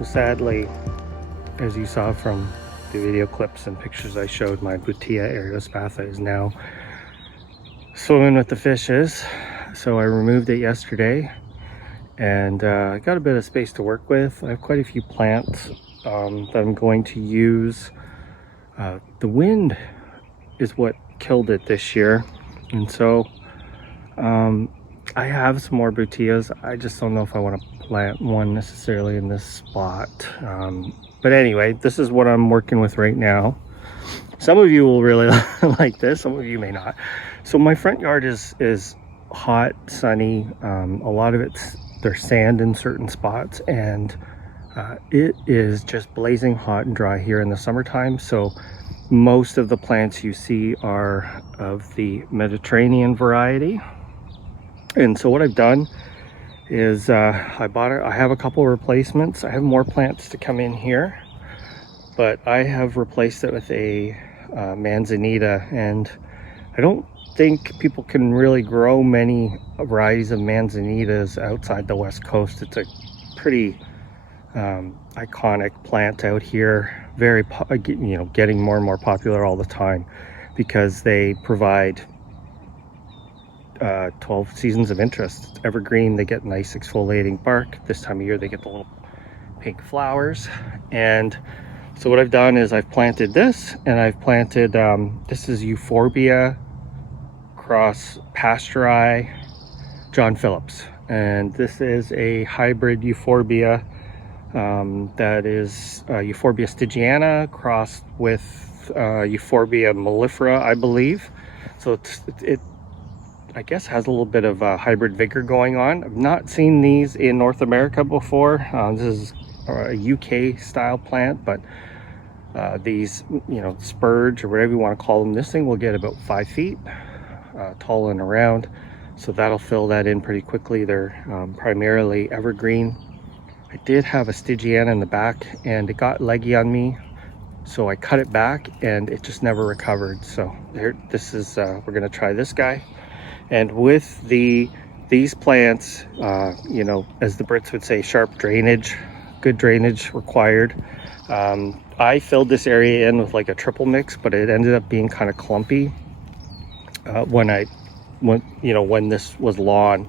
So sadly, as you saw from the video clips and pictures I showed, my Butia aerospatha is now swimming with the fishes. So I removed it yesterday, and I got a bit of space to work with. I have quite a few plants that I'm going to use. The wind is what killed it this year, and so I have some more Butias. I just don't know if I want to plant one necessarily in this spot. But anyway, this is what I'm working with right now. Some of you will really like this, some of you may not. So my front yard is hot, sunny. A lot of there's sand in certain spots, and it is just blazing hot and dry here in the summertime. So most of the plants you see are of the Mediterranean variety. And so what I've done is I have a couple replacements. I have more plants to come in here, but I have replaced it with a manzanita, and I don't think people can really grow many varieties of manzanitas outside the West Coast. It's a pretty iconic plant out here, very getting more and more popular all the time because they provide 12 seasons of interest. It's evergreen. They get nice exfoliating bark. This time of year they get the little pink flowers. And so what I've done is I've planted this, and I've planted this is Euphorbia cross Pasteurai John Phillips, and this is a hybrid Euphorbia that is Euphorbia stygiana crossed with Euphorbia mellifera, I believe. So it I guess has a little bit of hybrid vigor going on. I've not seen these in North America before. This is a UK style plant, but these, spurge or whatever you want to call them, this thing will get about 5 feet tall and around. So that'll fill that in pretty quickly. They're primarily evergreen. I did have a stygiana in the back, and it got leggy on me, so I cut it back and it just never recovered. So here, this is we're going to try this guy. And with these plants, as the Brits would say, sharp drainage, good drainage required. I filled this area in with like a triple mix, but it ended up being kind of clumpy when this was lawn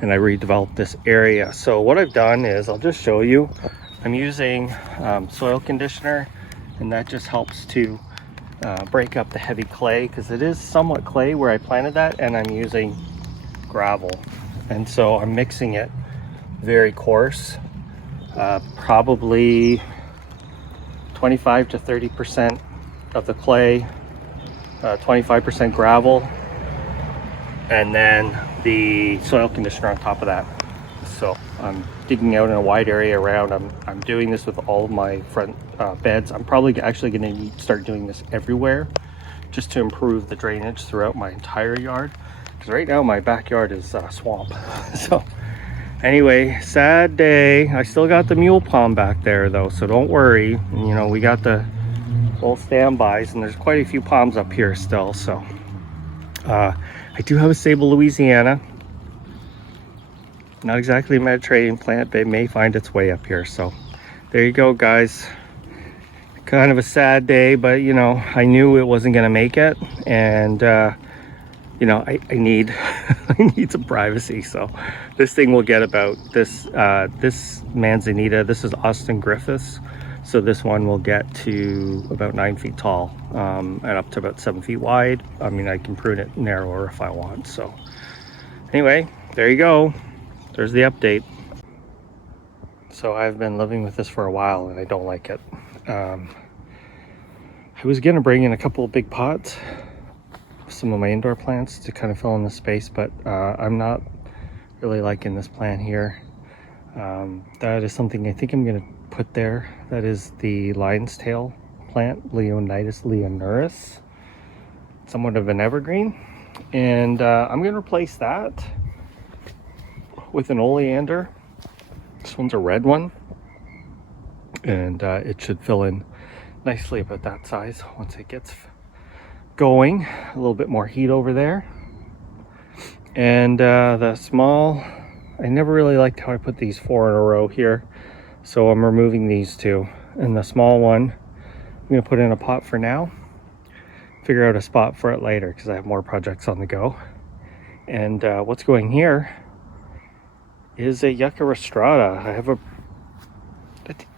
and I redeveloped this area. So what I've done is, I'll just show you, I'm using soil conditioner, and that just helps to break up the heavy clay, because it is somewhat clay where I planted that, and I'm using gravel, and so I'm mixing it very coarse, probably 25 to 30% of the clay, 25% gravel, and then the soil conditioner on top of that. So I'm digging out in a wide area around. I'm doing this with all of my front beds. I'm probably actually going to start doing this everywhere, just to improve the drainage throughout my entire yard, because right now my backyard is swamp. So anyway, sad day. I still got the mule palm back there though, so don't worry. We got the whole standbys, and there's quite a few palms up here still. So I do have a sable Louisiana. Not exactly a Mediterranean plant, but it may find its way up here. So there you go, guys. Kind of a sad day, but I knew it wasn't gonna make it, and I need I need some privacy. So this thing will get about this manzanita. This is Austin Griffiths, so this one will get to about 9 feet tall, and up to about 7 feet wide. I mean, I can prune it narrower if I want. So anyway, there you go. There's the update. So I've been living with this for a while, and I don't like it. I was gonna bring in a couple of big pots, some of my indoor plants to kind of fill in the space, but I'm not really liking this plant here. That is something I think I'm gonna put there. That is the lion's tail plant, Leonitus leonurus, somewhat of an evergreen, and I'm gonna replace that with an oleander. This one's a red one, and it should fill in nicely about that size once it gets going. A little bit more heat over there. And the small, I never really liked how I put these 4 in a row here, So I'm removing these two, and the small one I'm gonna put in a pot for now, figure out a spot for it later because I have more projects on the go. And what's going here is a Yucca Rostrata. I have a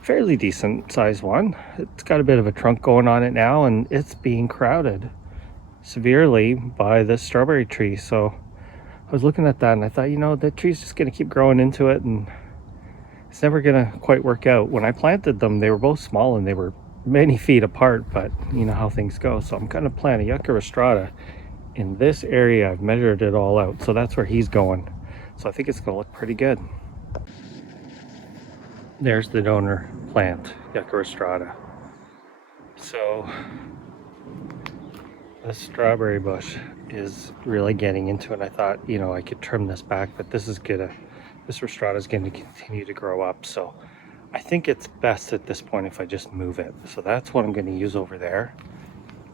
fairly decent sized one. It's got a bit of a trunk going on it now, and it's being crowded severely by this strawberry tree. So I was looking at that and I thought, you know, that tree's just gonna keep growing into it and it's never gonna quite work out. When I planted them, they were both small and they were many feet apart, but you know how things go. So I'm gonna plant a Yucca Rostrata in this area. I've measured it all out, so that's where he's going. So I think it's gonna look pretty good. There's the donor plant, Yucca Rostrata. So this strawberry bush is really getting into it. I thought, you know, I could trim this back, but this Rostrata is going to continue to grow up. So I think it's best at this point if I just move it. So that's what I'm going to use over there.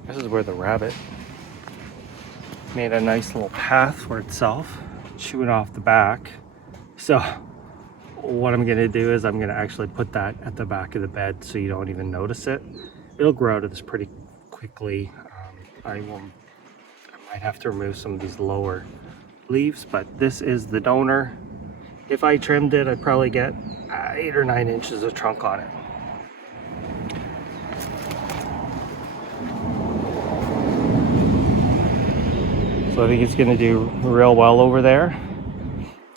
This is where the rabbit made a nice little path for itself, chewing off the back. So what I'm going to do is I'm going to actually put that at the back of the bed so you don't even notice it. It'll grow out of this pretty quickly. I might have to remove some of these lower leaves, but this is the donor. If I trimmed it, I'd probably get 8 or 9 inches of trunk on it. So I think it's going to do real well over there.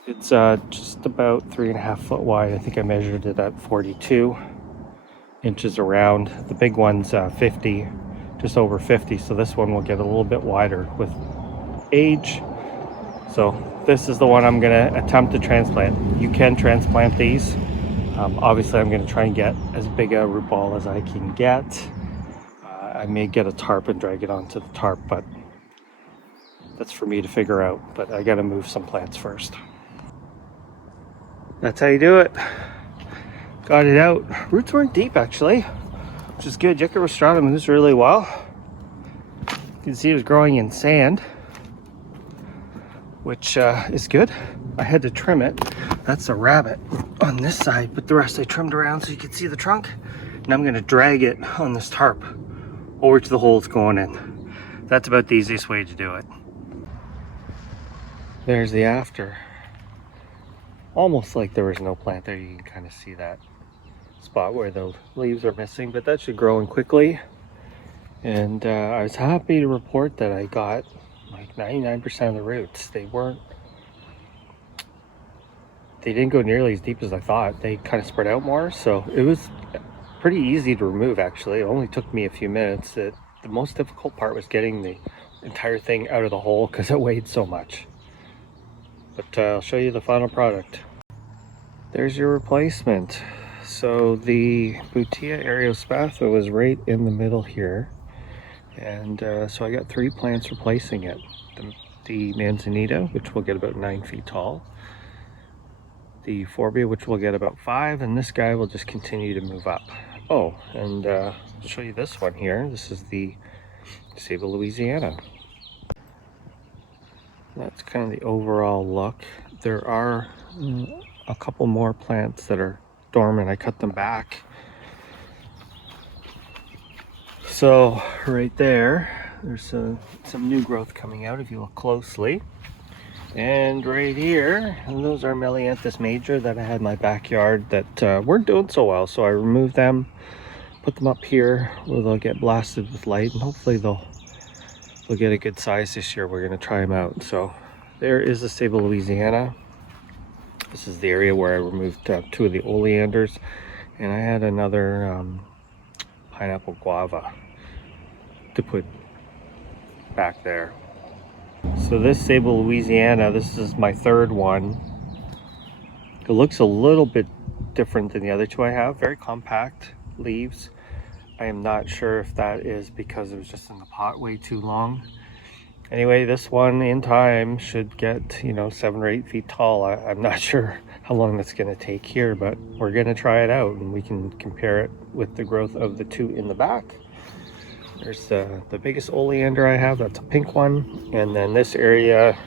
It's just about 3.5 foot wide. I think I measured it at 42 inches around. The big one's 50, just over 50. So this one will get a little bit wider with age. So this is the one I'm going to attempt to transplant. You can transplant these. Obviously I'm going to try and get as big a root ball as I can get. I may get a tarp and drag it onto the tarp, but that's for me to figure out. But I got to move some plants first. That's how you do it. Got it out. Roots weren't deep actually, which is good. Yucca Rostrata moves really well. You can see it was growing in sand, which is good. I had to trim it. That's a rabbit on this side, but the rest I trimmed around so you can see the trunk. And I'm gonna drag it on this tarp over to the hole it's going in. That's about the easiest way to do it. There's the after. Almost like there was no plant there. You can kind of see that spot where the leaves are missing, but that should grow in quickly. And I was happy to report that I got like 99% of the roots. They didn't go nearly as deep as I thought. They kind of spread out more, so it was pretty easy to remove actually. It only took me a few minutes. The most difficult part was getting the entire thing out of the hole because it weighed so much. But I'll show you the final product. There's your replacement. So the Butia Aerospatha was right in the middle here. And so I got 3 plants replacing it. The Manzanita, which will get about 9 feet tall. The Forbia, which will get about 5. And this guy will just continue to move up. Oh, and I'll show you this one here. This is the Sable Louisiana. That's kind of the overall look. There are a couple more plants that are dormant. I cut them back. So right there's some new growth coming out if you look closely. And right here, and those are Leonitus major that I had in my backyard that weren't doing so well. So I removed them, put them up here where they'll get blasted with light, and hopefully they'll get a good size this year. We're going to try them out. So there is the Sable Louisiana. This is the area where I removed 2 of the oleanders, and I had another pineapple guava to put back there. So this Sable Louisiana, this is my 3rd one. It looks a little bit different than the other 2 I have. Very compact leaves. I am not sure if that is because it was just in the pot way too long. Anyway, this one in time should get, you know, 7 or 8 feet tall. I'm not sure how long that's going to take here, but we're going to try it out and we can compare it with the growth of the 2 in the back. There's the biggest oleander I have, that's a pink one. And then this area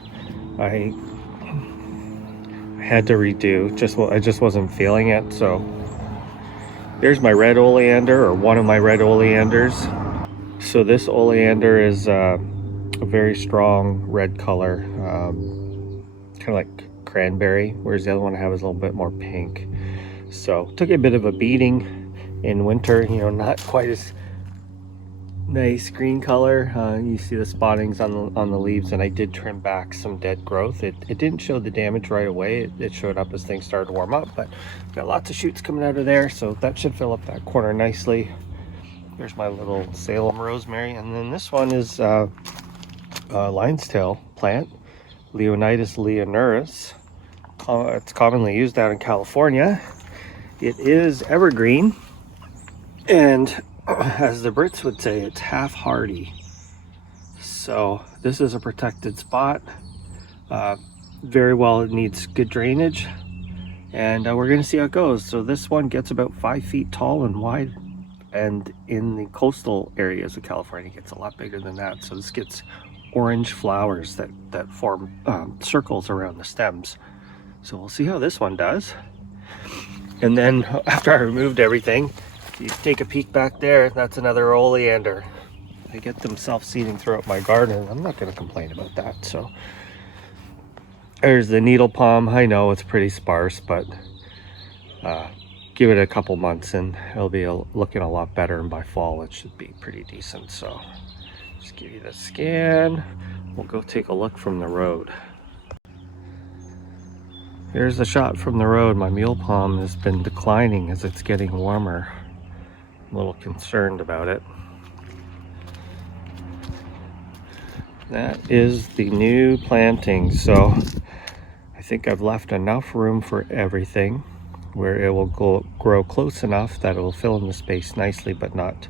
I had to redo. I just wasn't feeling it, so There's my red oleander, or one of my red oleanders. So this oleander is a very strong red color, kind of like cranberry, whereas the other one I have is a little bit more pink. So took a bit of a beating in winter, you know, not quite as nice green color. You see the spottings on the leaves, and I did trim back some dead growth. It didn't show the damage right away. It showed up as things started to warm up, but got lots of shoots coming out of there, so that should fill up that corner nicely. There's my little Salem rosemary, and then this one is lion's tail plant, Leonitus leonurus. It's commonly used out in California. It is evergreen, and as the Brits would say, it's half hardy. So this is a protected spot. Very well, it needs good drainage, and we're going to see how it goes. So this one gets about 5 feet tall and wide, and in the coastal areas of California it gets a lot bigger than that. So this gets orange flowers that form circles around the stems. So we'll see how this one does. And then after I removed everything, if you take a peek back there, that's another oleander. They get them self-seeding throughout my garden. I'm not going to complain about that. So there's the needle palm. I know it's pretty sparse, but give it a couple months and it'll be looking a lot better, and by fall it should be pretty decent. So just give you the scan. We'll go take a look from the road. Here's the shot from the road. My mule palm has been declining as it's getting warmer. I'm a little concerned about it. That is the new planting. So I think I've left enough room for everything where it will grow close enough that it will fill in the space nicely, but not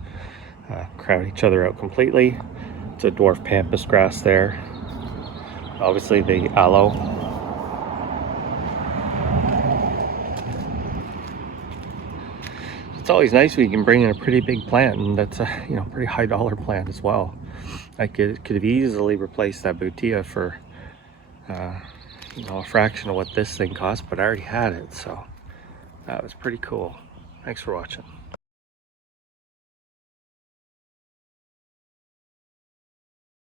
crowd each other out completely. It's a Dwarf Pampas grass there. Obviously the aloe. It's always nice when you can bring in a pretty big plant, and that's a pretty high dollar plant as well. I could have easily replaced that Butia for a fraction of what this thing cost, but I already had it, so that was pretty cool. Thanks for watching.